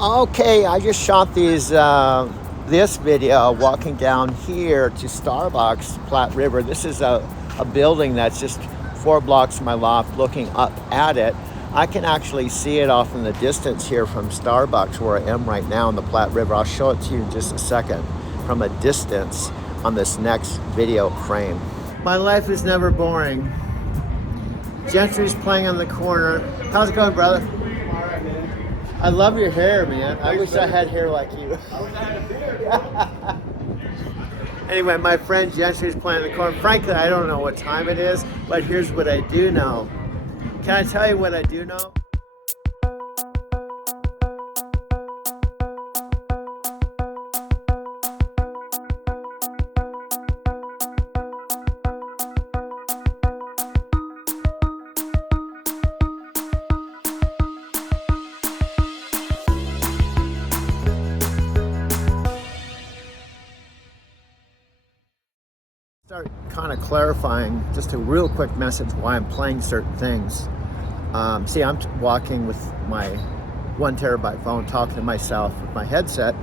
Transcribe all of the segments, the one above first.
Okay, I just shot this video walking down here to Starbucks, Platte River. This is a building that's just 4 blocks from my loft. Looking up at it, I can actually see it off in the distance here from Starbucks where I am right now in the Platte River. I'll show it to you in just a second from a distance on this next video frame. My life is never boring. Gentry's playing on the corner. How's it going, brother? I love your hair, man. I wish I had hair like you. I wish I had a beard. Anyway, my friend Gentry's playing the corner. Frankly, I don't know what time it is, but here's what I do know. Can I tell you what I do know? Start kind of clarifying just a real quick message why I'm playing certain things. See, I'm walking with my 1 terabyte phone, talking to myself with my headset,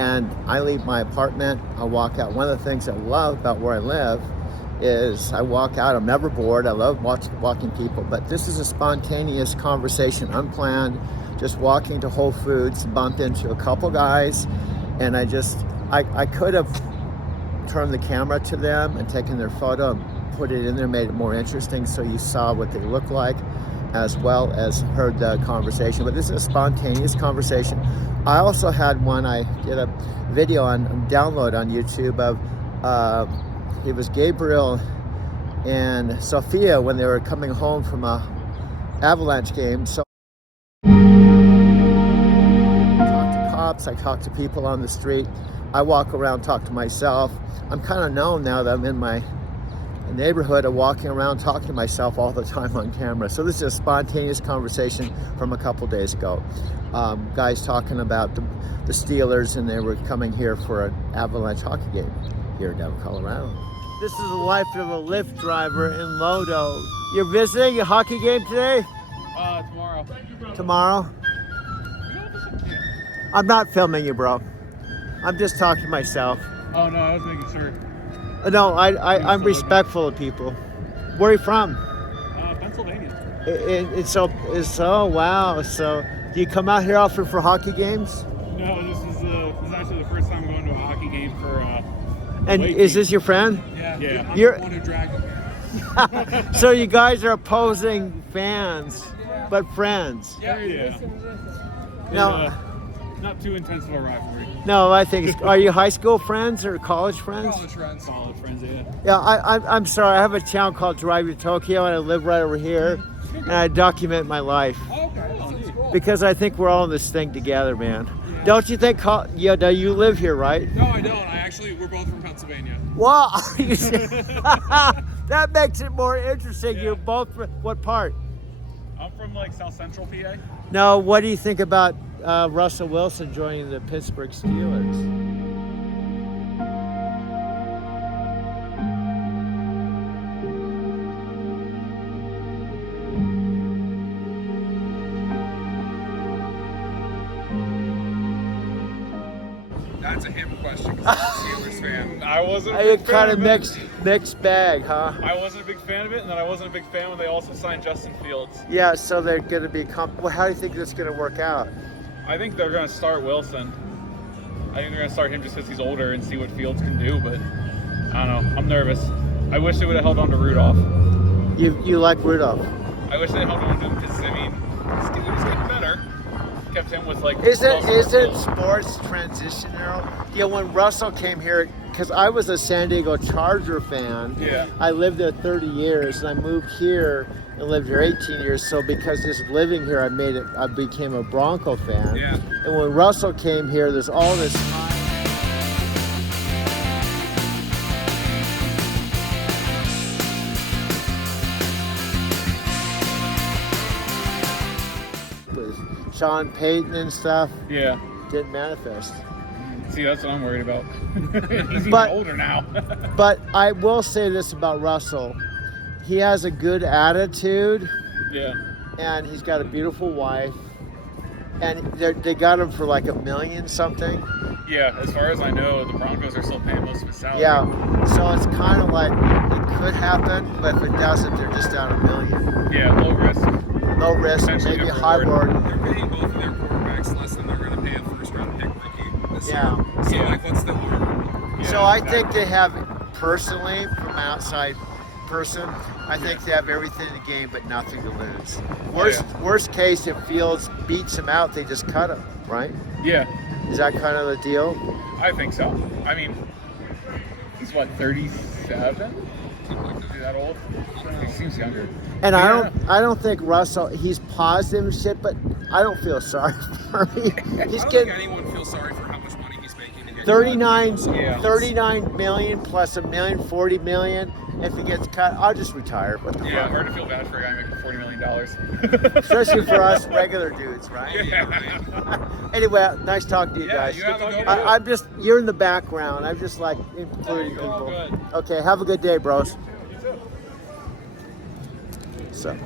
and I leave my apartment. I walk out. One of the things I love about where I live is I walk out. I'm never bored. I love walking people, but this is a spontaneous conversation, unplanned. Just walking to Whole Foods, bumped into a couple guys, and I could have turned the camera to them and taken their photo and put it in there, made it more interesting so you saw what they look like as well as heard the conversation. But this is a spontaneous conversation. I also had one, I did a video on download on YouTube of it was Gabriel and Sophia when they were coming home from a Avalanche game. So I talked to cops, I talked to people on the street. I walk around, talk to myself. I'm kind of known now that I'm in my neighborhood of walking around, talking to myself all the time on camera. So this is a spontaneous conversation from a couple days ago. Guys talking about the Steelers, and they were coming here for an Avalanche hockey game here in Denver, Colorado. This is the life of a Lyft driver in Lodo. You're visiting a hockey game today? Tomorrow. Tomorrow? I'm not filming you, bro. I'm just talking to myself. Oh no, I was making sure. No, I'm respectful of people. Where are you from? Pennsylvania. So wow. So do you come out here often for hockey games? No, this is actually the first time going to a hockey game for. And is this your friend? Yeah. I'm You're the one who dragged him. So you guys are opposing fans, but friends. Yeah. No. Not too intense of a rivalry. No, I think it's. Are you high school friends or college friends? College friends, yeah. Yeah, I'm sorry. I have a channel called Drive to Tokyo, and I live right over here, and I document my life because I think we're all in this thing together, man. Yeah. Don't you think? Yeah, you live here, right? No, I don't. We're both from Pennsylvania. Wow, that makes it more interesting. Yeah. You're both from what part? I'm from like South Central PA. Now, what do you think about Russell Wilson joining the Pittsburgh Steelers? That's a him question. I'm a Steelers fan. I wasn't. A kind of mixed bag, huh? I wasn't a big fan of it, and then I wasn't a big fan when they also signed Justin Fields. Yeah, so they're going to be. Well, how do you think this is going to work out? I think they're going to start Wilson. I think they're going to start him just because he's older and see what Fields can do. But I don't know. I'm nervous. I wish they would have held on to Rudolph. You like Rudolph? I wish they held on to him because I mean, he's getting better. Kept him with like. Isn't sports transitional? You know, when Russell came here, because I was a San Diego Charger fan. Yeah. I lived there 30 years, and I moved here and lived here 18 years. So because just living here, I became a Bronco fan. Yeah. And when Russell came here, there's all this time. With Sean Payton and stuff. Yeah. Didn't manifest. See, that's what I'm worried about. He's even older now. But I will say this about Russell. He has a good attitude. Yeah. And he's got a beautiful wife. And they got him for like $1 million something. Yeah, as far as I know, the Broncos are still paying most of his salary. Yeah, so it's kind of like it could happen, but if it doesn't, they're just down $1 million. Yeah, low risk. Low risk, Potentially maybe good high reward. board. They're paying both of their quarterbacks less than they're going to pay a first-round pick rookie this Yeah. year. So, Yeah. like, what's the harm? Yeah, So I exactly. think they have, personally, from an outside person, I think they have everything in the game but nothing to lose. Worst case, if Fields beats him out, they just cut him, right? Yeah, Is that kind of the deal? I think so. I mean, he's what, 37? Is he that old? He seems younger. And Yeah. I don't think Russell, he's positive and shit, but I don't feel sorry for him. He's I don't think getting anyone feels sorry for how much money he's making. To get 39 million plus $1 million, 40 million. If he gets cut, I'll just retire. What the Yeah, fuck? hard to feel bad for a guy making $40 million. Especially for us regular dudes, right? Yeah, right. Anyway, nice talking to you Yeah, guys. you have a good I'm just, you're in the background. I'm just like including You're all people. good. Okay, have a good day, bros. So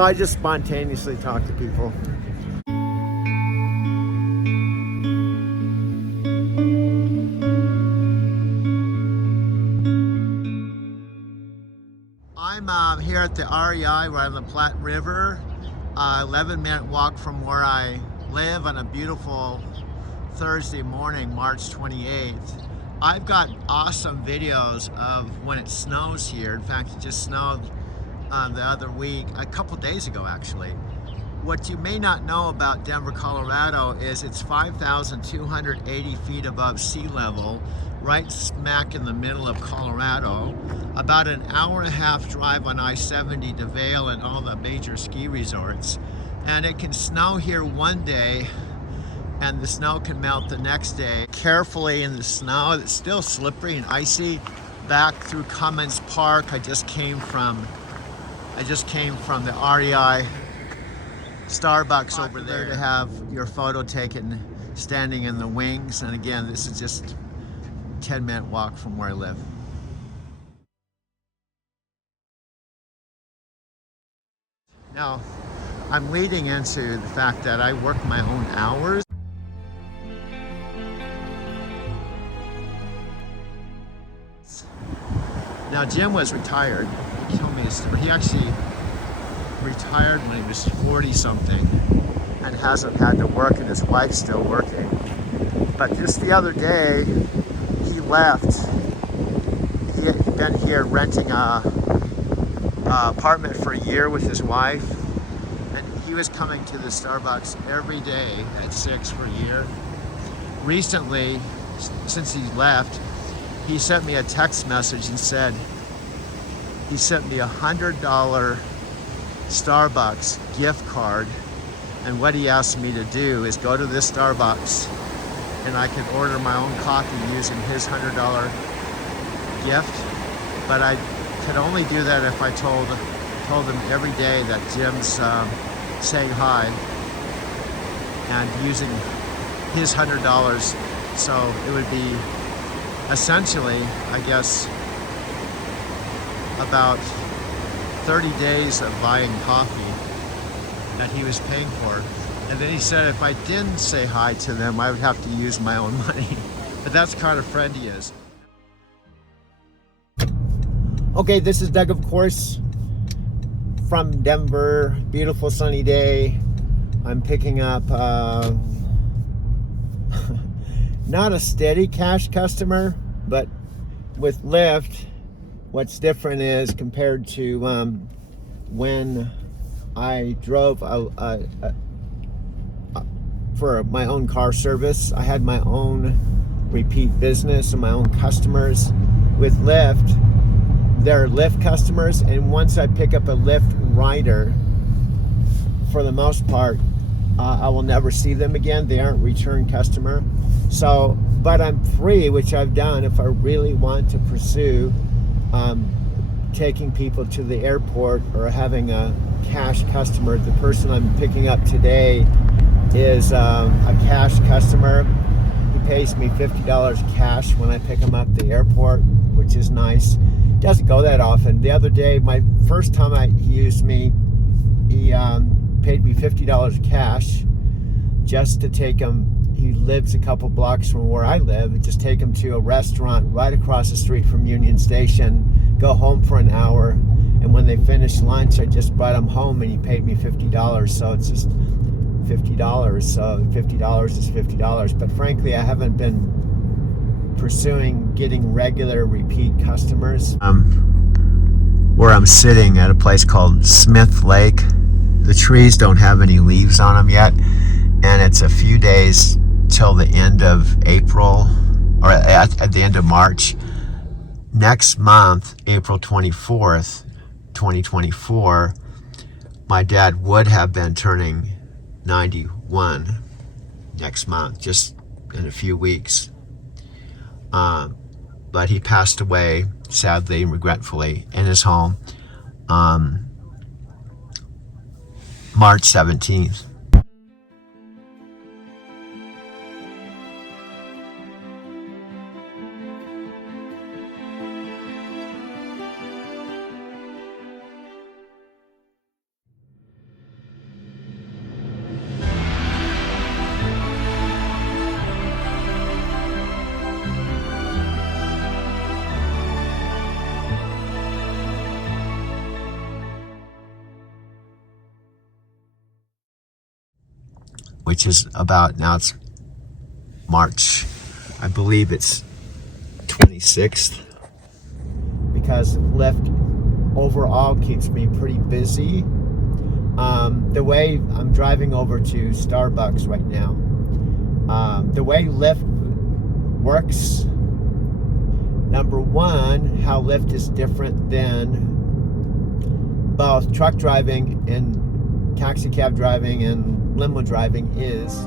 I just spontaneously talk to people. I'm here at the REI right on the Platte River, 11-minute walk from where I live on a beautiful Thursday morning, March 28th. I've got awesome videos of when it snows here. In fact, it just snowed the other week, a couple days ago actually. What you may not know about Denver, Colorado is it's 5,280 feet above sea level, right smack in the middle of Colorado. About an hour-and-a-half drive on I-70 to Vail and all the major ski resorts. And it can snow here one day and the snow can melt the next day. Carefully in the snow, it's still slippery and icy. Back through Cummins Park, I just came from the REI Starbucks over there to have your photo taken standing in the wings. And again, this is just a 10-minute walk from where I live. Now, I'm leading into the fact that I work my own hours. Now, Jim was retired. He told me his story. He actually retired when he was 40-something and hasn't had to work, and his wife's still working. But just the other day, he left. He had been here renting a apartment for a year with his wife, and he was coming to the Starbucks every day at 6 for a year. Recently, since he left, he sent me a text message and said he sent me $100 Starbucks gift card, and what he asked me to do is go to this Starbucks and I could order my own coffee using his $100 gift, but I could only do that if I told him every day that Jim's saying hi and using his $100. So it would be essentially, I guess, about 30 days of buying coffee that he was paying for. And then he said if I didn't say hi to them, I would have to use my own money. But that's the kind of friend he is. Okay, this is Doug, of course, from Denver. Beautiful sunny day. I'm picking up not a steady cash customer, but with Lyft, what's different is compared to when I drove for my own car service. I had my own repeat business and my own customers. With Lyft, they're Lyft customers, and once I pick up a Lyft rider, for the most part, I will never see them again. They aren't return customer. So, but I'm free, which I've done if I really want to pursue taking people to the airport or having a cash customer. The person I'm picking up today is a cash customer. He pays me $50 cash when I pick him up at the airport, which is nice. Doesn't go that often. The other day, my first time he used me, he paid me $50 cash, just to take him. He lives a couple blocks from where I live. Just take him to a restaurant right across the street from Union Station, go home for an hour, and when they finish lunch, I just brought him home, and he paid me $50. So it's just $50. So $50 is $50. But frankly, I haven't been pursuing getting regular repeat customers. Where I'm sitting at a place called Smith Lake. The trees don't have any leaves on them yet, and it's a few days till the end of April, or at the end of March. Next month, April 24th, 2024, my dad would have been turning 91 next month, just in a few weeks. But he passed away, sadly and regretfully, in his home March 17th. Which is about, now it's March, I believe it's 26th, because Lyft overall keeps me pretty busy. The way I'm driving over to Starbucks right now, the way Lyft works, number one, how Lyft is different than both truck driving and taxi cab driving and limo driving is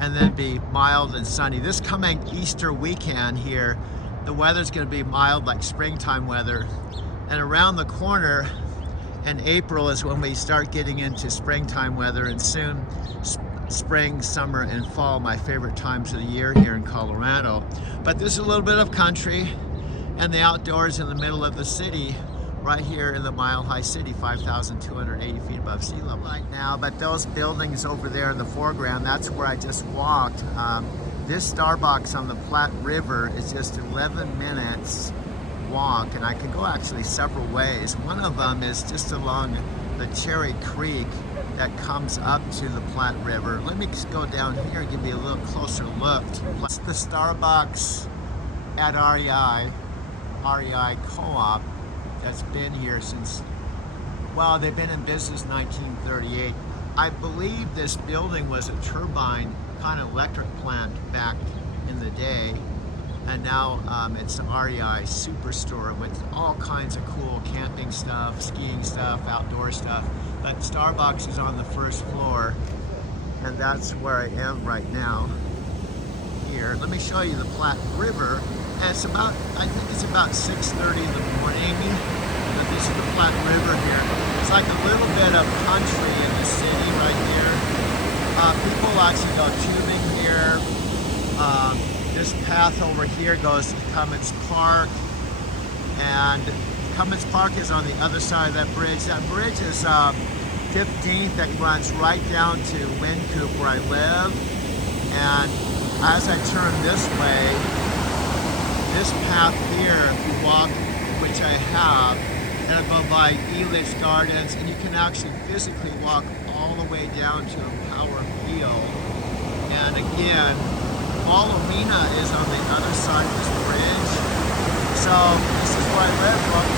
and then be mild and sunny. This coming Easter weekend here, the weather's going to be mild like springtime weather. And around the corner in April is when we start getting into springtime weather, and soon spring, summer, and fall, my favorite times of the year here in Colorado. But this is a little bit of country and the outdoors in the middle of the city, right here in the Mile High City, 5,280 feet above sea level right now. But those buildings over there in the foreground, that's where I just walked. This Starbucks on the Platte River is just 11 minutes walk, and I can go actually several ways. One of them is just along the Cherry Creek that comes up to the Platte River. Let me just go down here and give you a little closer look. It's the Starbucks at REI Co-op that's been here since, well, they've been in business 1938. I believe this building was a turbine kind of electric plant back in the day, and now it's an REI superstore with all kinds of cool camping stuff, skiing stuff, outdoor stuff. But Starbucks is on the first floor, and that's where I am right now here. Let me show you the Platte River. it's about, I think it's about 6:30 in the morning. This is the Platte River here. It's like a little bit of country in the city right here. People actually go tubing here. This path over here goes to Cummins Park, and Cummins Park is on the other side of that bridge. That bridge is 15th that runs right down to Wynkoop where I live. And as I turn this way, this path here, if you walk, which I have, and I go by Elitch Gardens, and you can actually physically walk all the way down to Empower Field. And again, Ball Arena is on the other side of this bridge. So this is where I live.